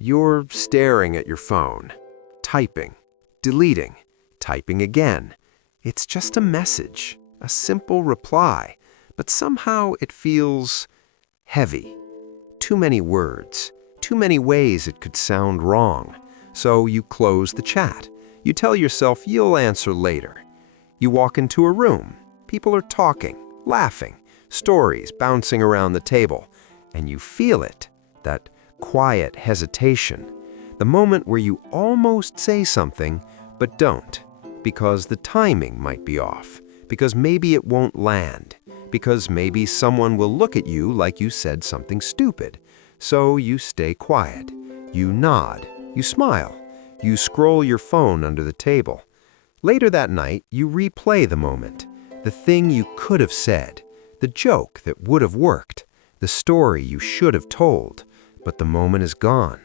You're staring at your phone, typing, deleting, typing again. It's just a message, a simple reply, but somehow it feels heavy. Too many words, too many ways it could sound wrong. So you close the chat. You tell yourself you'll answer later. You walk into a room. People are talking, laughing, stories bouncing around the table, and you feel it, that quiet hesitation, the moment where you almost say something but don't, because the timing might be off, because maybe it won't land, because maybe someone will look at you like you said something stupid. So you stay quiet, you nod, you smile, you scroll your phone under the table. Later that night, you replay the moment, the thing you could have said, the joke that would have worked, the story you should have told, but the moment is gone.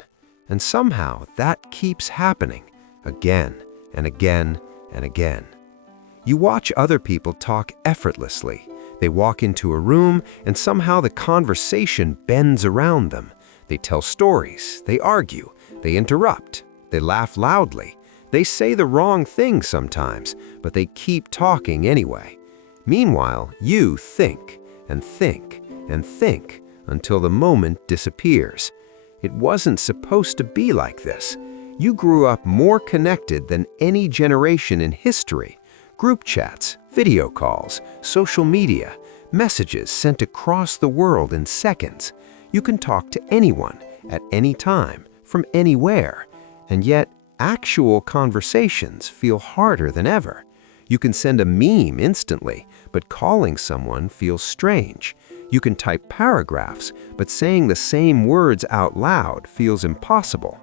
And somehow that keeps happening again and again and again. You watch other people talk effortlessly. They walk into a room and somehow the conversation bends around them. They tell stories, they argue, they interrupt, they laugh loudly. They say the wrong thing sometimes, but they keep talking anyway. Meanwhile, you think and think and think until the moment disappears. It wasn't supposed to be like this. You grew up more connected than any generation in history. Group chats, video calls, social media, messages sent across the world in seconds. You can talk to anyone, at any time, from anywhere. And yet, actual conversations feel harder than ever. You can send a meme instantly, but calling someone feels strange. You can type paragraphs, but saying the same words out loud feels impossible.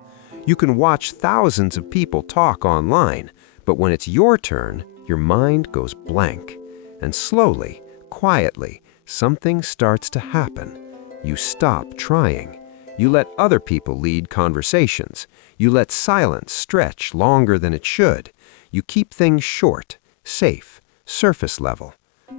You can watch thousands of people talk online, but when it's your turn, your mind goes blank. And slowly, quietly, something starts to happen. You stop trying. You let other people lead conversations. You let silence stretch longer than it should. You keep things short, safe, surface level.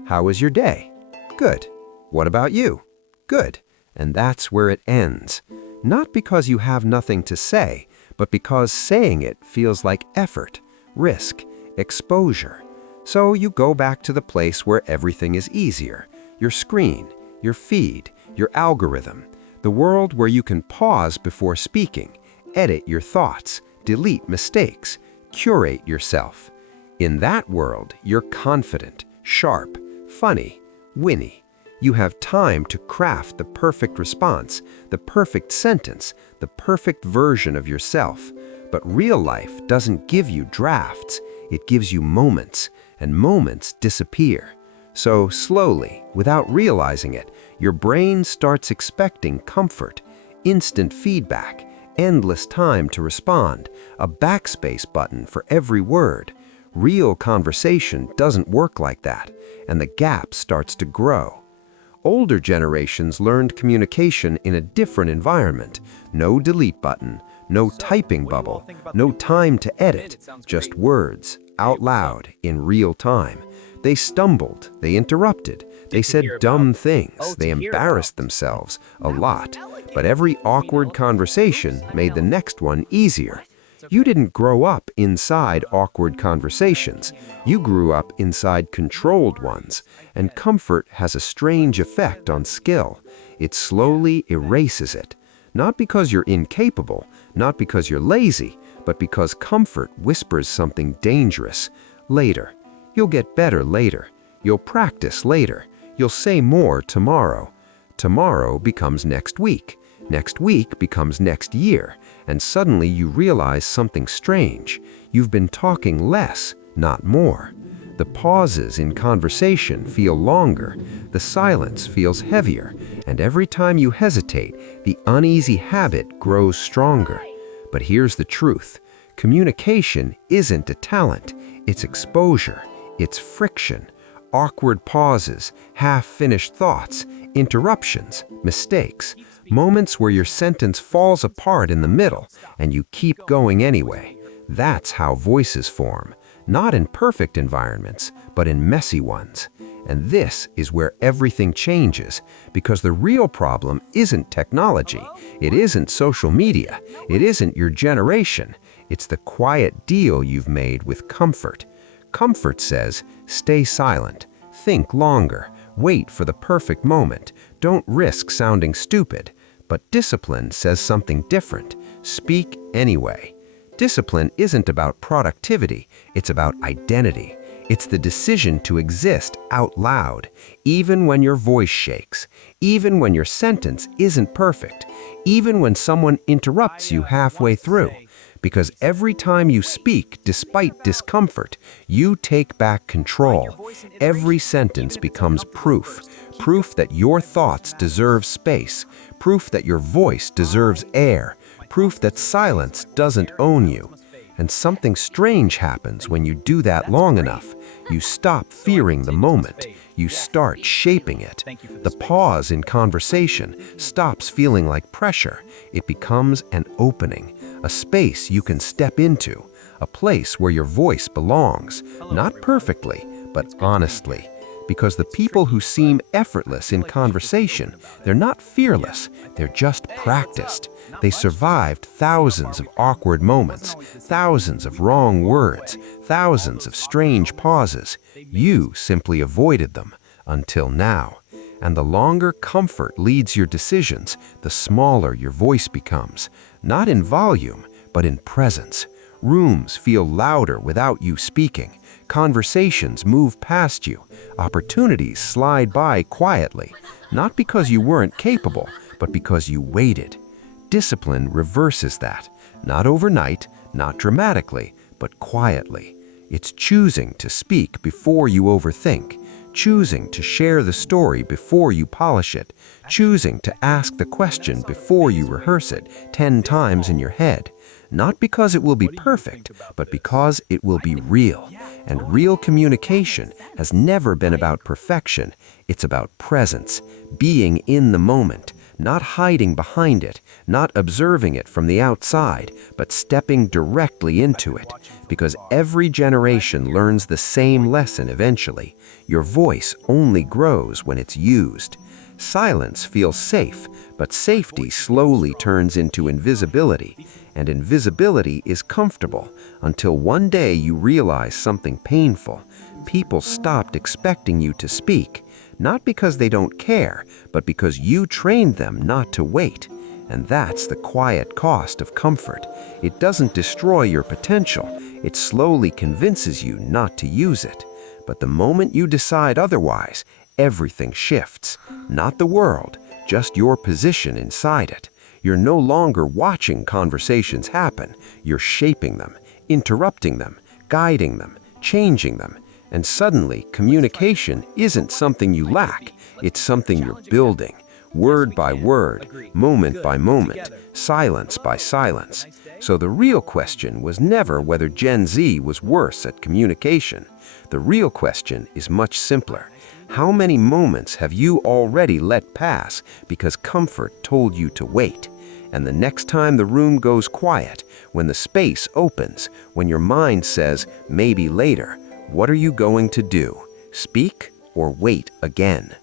How was your day? Good. What about you? Good. And that's where it ends. Not because you have nothing to say, but because saying it feels like effort, risk, exposure. So you go back to the place where everything is easier. Your screen, your feed, your algorithm. The world where you can pause before speaking, edit your thoughts, delete mistakes, curate yourself. In that world, you're confident, sharp, funny, winny. You have time to craft the perfect response, the perfect sentence, the perfect version of yourself. But real life doesn't give you drafts, it gives you moments, and moments disappear. So slowly, without realizing it, your brain starts expecting comfort, instant feedback, endless time to respond, a backspace button for every word. Real conversation doesn't work like that, and the gap starts to grow. Older generations learned communication in a different environment. No delete button, no typing bubble, no time to edit, just words, out loud, in real time. They stumbled, they interrupted, they said dumb things, they embarrassed themselves a lot. But every awkward conversation made the next one easier. You didn't grow up inside awkward conversations. You grew up inside controlled ones. And comfort has a strange effect on skill. It slowly erases it. Not because you're incapable, not because you're lazy, but because comfort whispers something dangerous. Later. You'll get better later. You'll practice later. You'll say more tomorrow. Tomorrow becomes next week. Next week becomes next year. And suddenly you realize something strange. You've been talking less, not more. The pauses in conversation feel longer. The silence feels heavier. And every time you hesitate, the uneasy habit grows stronger. But here's the truth. Communication isn't a talent. It's exposure. It's friction. Awkward pauses, half-finished thoughts, interruptions, mistakes. Moments where your sentence falls apart in the middle and you keep going anyway. That's how voices form, not in perfect environments, but in messy ones. And this is where everything changes, because the real problem isn't technology, it isn't social media, it isn't your generation. It's the quiet deal you've made with comfort. Comfort says, stay silent, think longer, wait for the perfect moment, don't risk sounding stupid. But discipline says something different. Speak anyway. Discipline isn't about productivity, it's about identity. It's the decision to exist out loud, even when your voice shakes, even when your sentence isn't perfect, even when someone interrupts you halfway through. Because every time you speak, despite discomfort, you take back control. Every sentence becomes proof. Proof that your thoughts deserve space. Proof that your voice deserves air. Proof that silence doesn't own you. And something strange happens when you do that long enough. You stop fearing the moment. You start shaping it. The pause in conversation stops feeling like pressure. It becomes an opening, a space you can step into, a place where your voice belongs, not perfectly, but honestly. Because the people who seem effortless in conversation, they're not fearless, they're just practiced. They survived thousands of awkward moments, thousands of wrong words, thousands of strange pauses. You simply avoided them, until now. And the longer comfort leads your decisions, the smaller your voice becomes, not in volume, but in presence. Rooms feel louder without you speaking. Conversations move past you. Opportunities slide by quietly, not because you weren't capable, but because you waited. Discipline reverses that, not overnight, not dramatically, but quietly. It's choosing to speak before you overthink, choosing to share the story before you polish it, choosing to ask the question before you rehearse it 10 times in your head. Not because it will be perfect, but because it will be real. And real communication has never been about perfection. It's about presence, being in the moment, not hiding behind it, not observing it from the outside, but stepping directly into it. Because every generation learns the same lesson eventually. Your voice only grows when it's used. Silence feels safe, but safety slowly turns into invisibility. And invisibility is comfortable until one day you realize something painful. People stopped expecting you to speak, not because they don't care, but because you trained them not to wait. And that's the quiet cost of comfort. It doesn't destroy your potential. It slowly convinces you not to use it. But the moment you decide otherwise, everything shifts. Not the world, just your position inside it. You're no longer watching conversations happen. You're shaping them, interrupting them, guiding them, changing them. And suddenly, communication isn't something you lack. It's something you're building, word by word, moment by moment, silence by silence. So the real question was never whether Gen Z was worse at communication. The real question is much simpler. How many moments have you already let pass because comfort told you to wait? And the next time the room goes quiet, when the space opens, when your mind says, maybe later, what are you going to do? Speak or wait again?